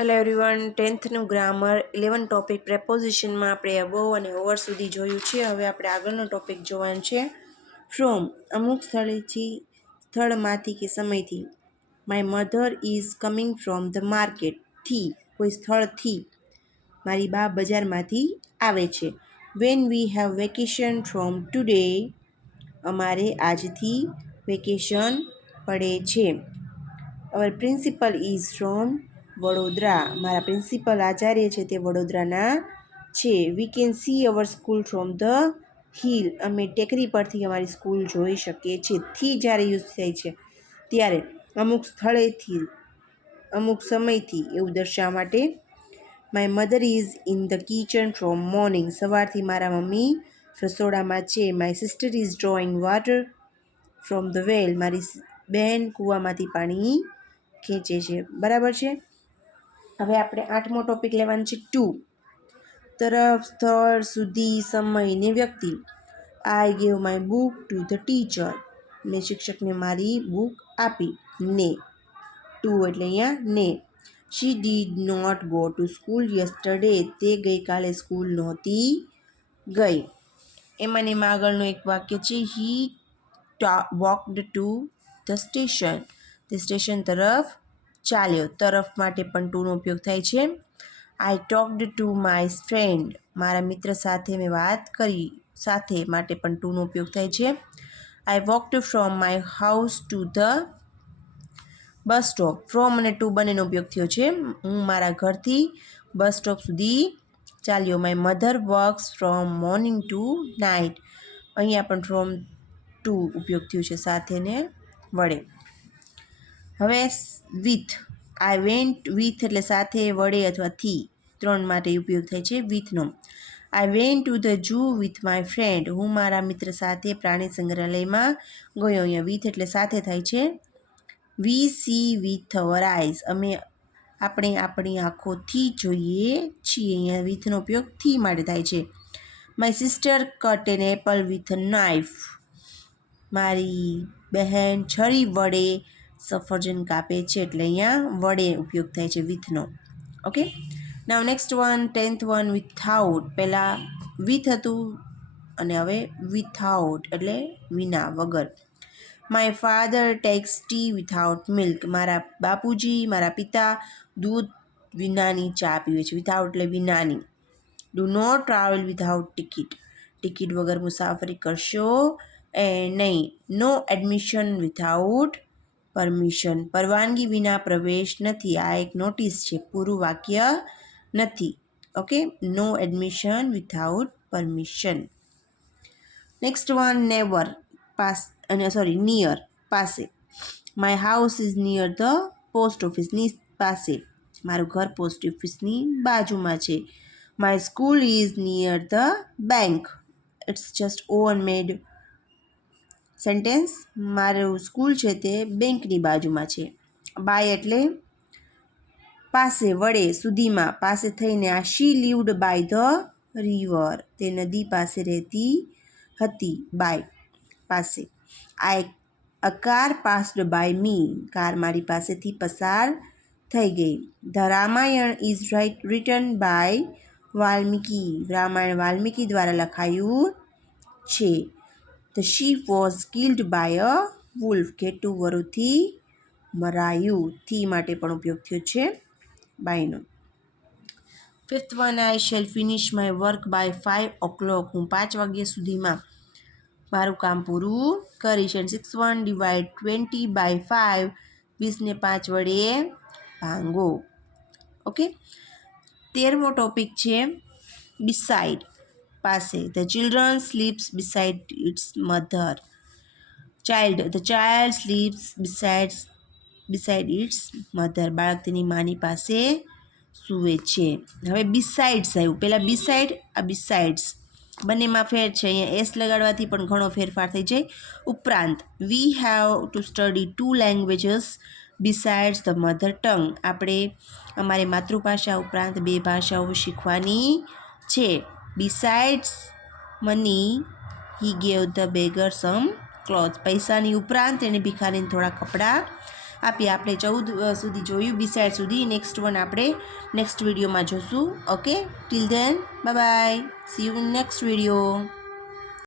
Hello everyone, 10થનું grammar 11 topic પ્રેપોઝિશનમાં આપણે above અને over સુધી જોયું છે. હવે આપણે આગળનો ટોપિક જોવાનું છે. ફ્રોમ અમુક સ્થળમાંથી કે સમયથી. My mother is coming from the market. થી કોઈ સ્થળથી. મારી બા બજારમાંથી આવે છે. When we have vacation from today. અમારે આજથી વેકેશન પડે છે. અવર પ્રિન્સિપલ ઇઝ ફ્રોમ વડોદરા. મારા પ્રિન્સિપલ આચાર્ય છે તે વડોદરાના છે. We can see our school from the hill. અમે ટેકરી પરથી અમારી સ્કૂલ જોઈ શકીએ છીએ. થી જ્યારે યુઝ થાય છે ત્યારે અમુક સ્થળેથી, અમુક સમયથી એવું દર્શાવવા માટે. My mother is in the kitchen from morning. સવારથી મારા મમ્મી રસોડામાં છે. My sister is drawing water from the વેલ. મારી બહેન કૂવામાંથી પાણી ખેંચે છે. બરાબર છે. હવે આપણે 8મો ટોપિક લેવાનું છે. ટુ તરફ, સ્થળ, સુધી, સમય ને વ્યક્તિ. I gave my book to the teacher. મેં શિક્ષકને મારી બુક આપી. ને ટુ એટલે અહીંયા ને. She did not go to school yesterday. તે ગઈકાલે સ્કૂલ નહોતી ગઈ. એમાં આગળનું એક વાક્ય છે. હી વોકડ ટુ ધ સ્ટેશન. તે સ્ટેશન તરફ ચાલ્યો. તરફ માટે પણ ટુનો ઉપયોગ થાય છે. આઈ ટોક્ડ ટુ માય ફ્રેન્ડ. મારા મિત્ર સાથે મેં વાત કરી. સાથે માટે પણ ટુનો ઉપયોગ થાય છે. I walked from my house to the bus stop. From અને ટુ બંનેનો ઉપયોગ થયો છે. હું મારા ઘરથી બસ સ્ટોપ સુધી ચાલ્યો. My mother works from morning to night. અહીંયા પણ ફ્રોમ ટુ ઉપયોગ થયો છે સાથે ને વડે. હવે વિથ. આઈ વેન્ટ વિથ એટલે સાથે, વડે અથવા થી, ત્રણ માટે ઉપયોગ થાય છે વિથનો. I went to the zoo with my friend. હું મારા મિત્ર સાથે પ્રાણી સંગ્રહાલયમાં ગયો. અહીંયા વિથ એટલે સાથે થાય છે. વી સી વિથ અવર આઈઝ. આપણે આપણી આંખોથી જોઈએ છીએ. અહીંયા વિથનો ઉપયોગ થી માટે થાય છે. My sister cut an apple with a knife. મારી બહેન છરી વડે સફરજન કાપે છે. એટલે અહીંયા વડે ઉપયોગ થાય છે વિથનો. Okay. Now next one, 10th one, without. પહેલાં વિથ હતું અને હવે વિથઆઉટ એટલે વિના, વગર. My father takes tea without milk. મારા બાપુજી, મારા પિતા દૂધ વિનાની ચા પીવે છે. વિથઆઉટ એટલે વિનાની. Do not travel without ticket. Ticket વગર મુસાફરી કરશો નહીં. No admission without permission. પરવાનગી વિના પ્રવેશ નથી. આ એક નોટિસ છે, પૂરું વાક્ય નથી. Okay. No admission without permission. Next one, never. Near, પાસે. My house is near the post ઓફિસની પાસે. મારું ઘર પોસ્ટ ઓફિસની બાજુમાં છે. My school is near the bank. It's just over made sentence. મારું સ્કૂલ છે તે બેંકની બાજુમાં છે. બાય એટલે પાસે, વડે, સુધીમાં, પાસે થઈને. આ she lived by the river. તે નદી પાસે રહેતી હતી. બાય પાસે. A car passed by me. Car મારી પાસેથી પસાર થઈ ગઈ. The Ramayana is written by Valmiki. Ramayana Valmiki દ્વારા લખાયું છે. The sheep was killed by a wolf. ઘેટું વરુથી મરાયું. થી માટે પણ ઉપયોગ થયો છે બાયનો. 5th one, I shall finish my work by 5 o'clock. હું 5 વાગ્યા સુધીમાં મારું કામ પૂરું કરીશ. And 6th one, divide 20 by 5. 20ને 5 વડે ભાંગો. ઓકે. 13મો ટોપિક છે બિસાઇડ, પાસે. The children sleeps beside its mother. The child sleeps beside its mother. બાળક તેની માની પાસે સૂવે છે. હવે બિસાઇડ્સ આવ્યું. પહેલાં બિસાઇડ, આ બિસાઇડ્સ. બંનેમાં ફેર છે. અહીંયા એસ લગાડવાથી પણ ઘણો ફેરફાર થઈ જાય. ઉપરાંત. We have to study 2 languages besides the mother tongue. આપણે અમારી માતૃભાષા ઉપરાંત 2 ભાષાઓ શીખવાની છે. Besides money he gave the beggar some cloth. પૈસાની ઉપરાંત એણે ભિખારીને થોડા કપડાં આપીએ. આપણે 14 સુધી જોયું, બિસાઇડ સુધી. નેક્સ્ટ વન આપણે નેક્સ્ટ વિડીયોમાં જોશું. Okay, till then bye bye, C you in next video.